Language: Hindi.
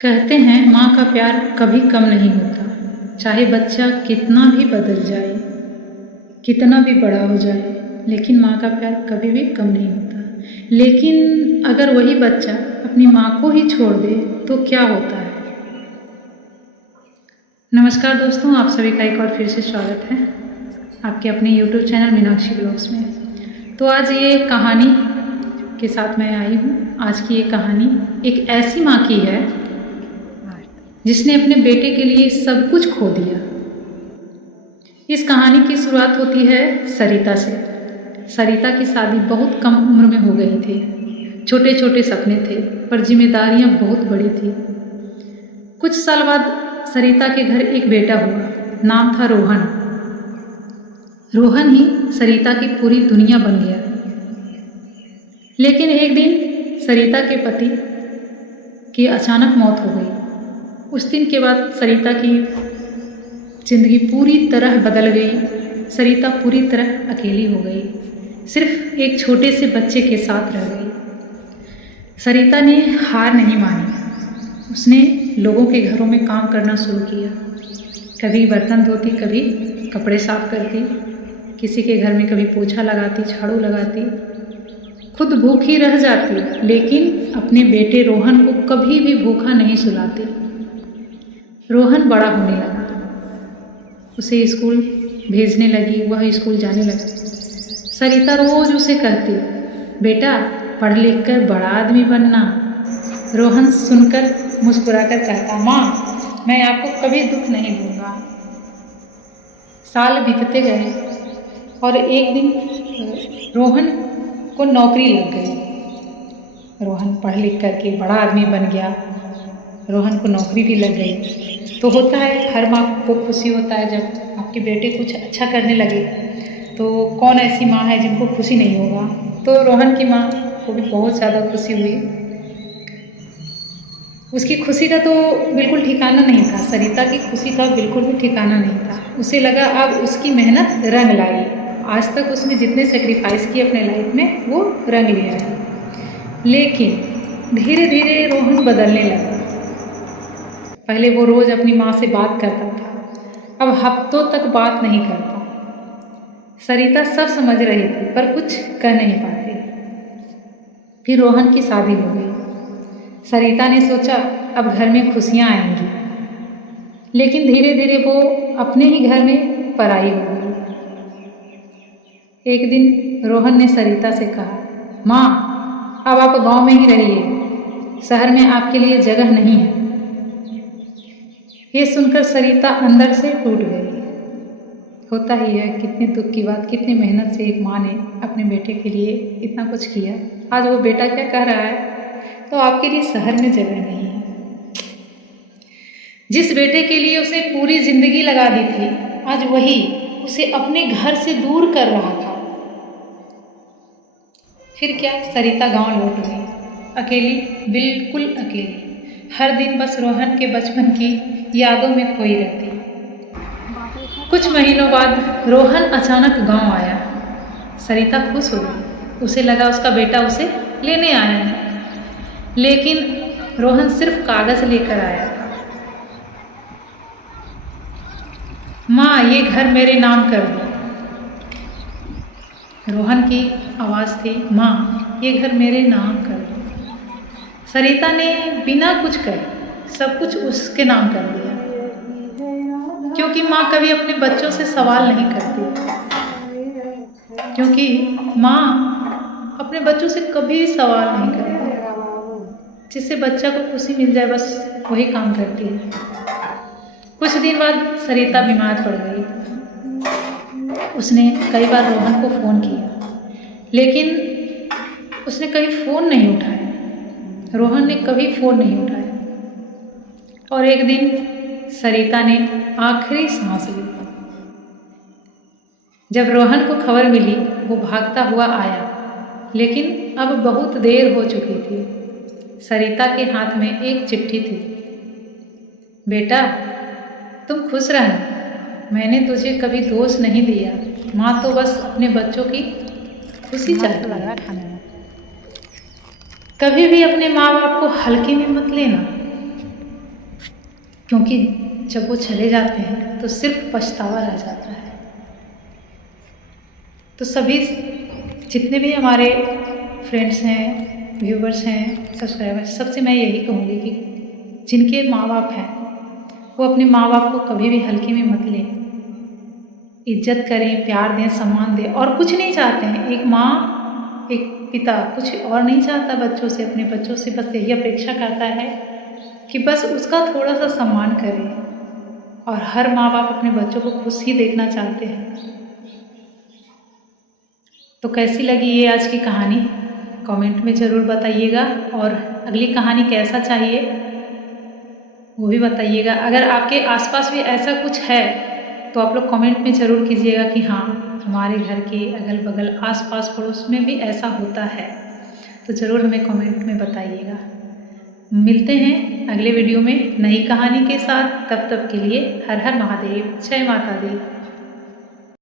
कहते हैं माँ का प्यार कभी कम नहीं होता। चाहे बच्चा कितना भी बदल जाए, कितना भी बड़ा हो जाए, लेकिन माँ का प्यार कभी भी कम नहीं होता। लेकिन अगर वही बच्चा अपनी माँ को ही छोड़ दे तो क्या होता है। नमस्कार दोस्तों, आप सभी का एक और फिर से स्वागत है आपके अपने YouTube चैनल मीनाक्षी ब्लॉग्स में। तो आज ये कहानी के साथ मैं आई हूँ। आज की ये कहानी एक ऐसी माँ की है जिसने अपने बेटे के लिए सब कुछ खो दिया। इस कहानी की शुरुआत होती है सरिता से। सरिता की शादी बहुत कम उम्र में हो गई थी। छोटे छोटे सपने थे पर जिम्मेदारियां बहुत बड़ी थी। कुछ साल बाद सरिता के घर एक बेटा हुआ। नाम था रोहन। रोहन ही सरिता की पूरी दुनिया बन गया। लेकिन एक दिन सरिता के पति की अचानक मौत हो गई। उस दिन के बाद सरिता की जिंदगी पूरी तरह बदल गई। सरिता पूरी तरह अकेली हो गई, सिर्फ एक छोटे से बच्चे के साथ रह गई। सरिता ने हार नहीं मानी। उसने लोगों के घरों में काम करना शुरू किया। कभी बर्तन धोती, कभी कपड़े साफ करती, किसी के घर में कभी पोछा लगाती, झाड़ू लगाती। खुद भूखी रह जाती लेकिन अपने बेटे रोहन को कभी भी भूखा नहीं सुलाती। रोहन बड़ा होने लगा, उसे स्कूल भेजने लगी, वह स्कूल जाने लगा। सरिता रोज उसे कहती, बेटा पढ़ लिख कर बड़ा आदमी बनना। रोहन सुनकर मुस्कुराकर कहता, माँ मैं आपको कभी दुख नहीं दूंगा। साल बीतते गए और एक दिन रोहन को नौकरी लग गई। रोहन पढ़ लिख करके बड़ा आदमी बन गया। रोहन को नौकरी भी लग गई। तो होता है, हर माँ को खुशी होता है जब आपके बेटे कुछ अच्छा करने लगे। तो कौन ऐसी माँ है जिनको खुशी नहीं होगा। तो रोहन की माँ को भी बहुत ज़्यादा खुशी हुई। उसकी खुशी का तो बिल्कुल ठिकाना नहीं था। सरिता की खुशी का बिल्कुल भी ठिकाना नहीं था। उसे लगा अब उसकी मेहनत रंग लाई। आज तक उसने जितने सेक्रीफाइस किए अपने लाइफ में वो रंग लिया है। लेकिन धीरे धीरे रोहन बदलने लगा। पहले वो रोज़ अपनी माँ से बात करता था, अब हफ्तों तक बात नहीं करता। सरिता सब समझ रही थी पर कुछ कह नहीं पाती। फिर रोहन की शादी हो गई। सरिता ने सोचा अब घर में खुशियाँ आएंगी, लेकिन धीरे धीरे वो अपने ही घर में पराई हो गई। एक दिन रोहन ने सरिता से कहा, माँ अब आप गांव में ही रहिए, शहर में आपके लिए जगह नहीं है। ये सुनकर सरिता अंदर से टूट गई। होता ही है, कितने दुख की बात, कितनी मेहनत से एक माँ ने अपने बेटे के लिए इतना कुछ किया। आज वो बेटा क्या कह रहा है, तो आपके लिए शहर में जगह नहीं है। जिस बेटे के लिए उसे पूरी जिंदगी लगा दी थी, आज वही उसे अपने घर से दूर कर रहा था। फिर क्या, सरिता गांव लौट गई, अकेली, बिल्कुल अकेली। हर दिन बस रोहन के बचपन की यादों में खोई रहती। कुछ महीनों बाद रोहन अचानक गांव आया। सरिता खुश हो गई। उसे लगा उसका बेटा उसे लेने आया है, लेकिन रोहन सिर्फ कागज लेकर आया था। माँ ये घर मेरे नाम कर दो। रोहन की आवाज़ थी, माँ ये घर मेरे नाम कर दो। सरिता ने बिना कुछ कहे सब कुछ उसके नाम कर दिया, क्योंकि माँ कभी अपने बच्चों से सवाल नहीं करती। क्योंकि माँ अपने बच्चों से कभी सवाल नहीं करती। जिससे बच्चा को खुशी मिल जाए बस वही काम करती है। कुछ दिन बाद सरिता बीमार पड़ गई। उसने कई बार रोहन को फ़ोन किया, लेकिन उसने कभी फ़ोन नहीं उठाया। रोहन ने कभी फ़ोन नहीं उठाया। और एक दिन सरिता ने आखिरी सांस ली। जब रोहन को खबर मिली, वो भागता हुआ आया, लेकिन अब बहुत देर हो चुकी थी। सरिता के हाथ में एक चिट्ठी थी। बेटा तुम खुश रहना, मैंने तुझे कभी दोष नहीं दिया। माँ तो बस अपने बच्चों की खुशी चाहती है। कभी भी अपने माँ बाप को हल्के में मत लेना। क्योंकि जब वो चले जाते हैं तो सिर्फ पछतावा रह जाता है। तो सभी जितने भी हमारे फ्रेंड्स हैं, व्यूवर्स हैं, सब्सक्राइबर्स, सबसे मैं यही कहूँगी कि जिनके माँ बाप हैं वो अपने माँ बाप को कभी भी हल्के में मत लें। इज्जत करें, प्यार दें, सम्मान दें, और कुछ नहीं चाहते हैं। एक माँ, एक पिता कुछ और नहीं चाहता बच्चों से, अपने बच्चों से बस यही अपेक्षा करता है कि बस उसका थोड़ा सा सम्मान करें। और हर माँ बाप अपने बच्चों को खुश ही देखना चाहते हैं। तो कैसी लगी ये आज की कहानी कमेंट में ज़रूर बताइएगा, और अगली कहानी कैसा चाहिए वो भी बताइएगा। अगर आपके आसपास भी ऐसा कुछ है तो आप लोग कमेंट में ज़रूर कीजिएगा कि हाँ, हमारे घर के अगल बगल आसपास पड़ोस में भी ऐसा होता है, तो ज़रूर हमें कमेंट में बताइएगा। मिलते हैं अगले वीडियो में नई कहानी के साथ। तब तक के लिए हर हर महादेव, जय माता दी।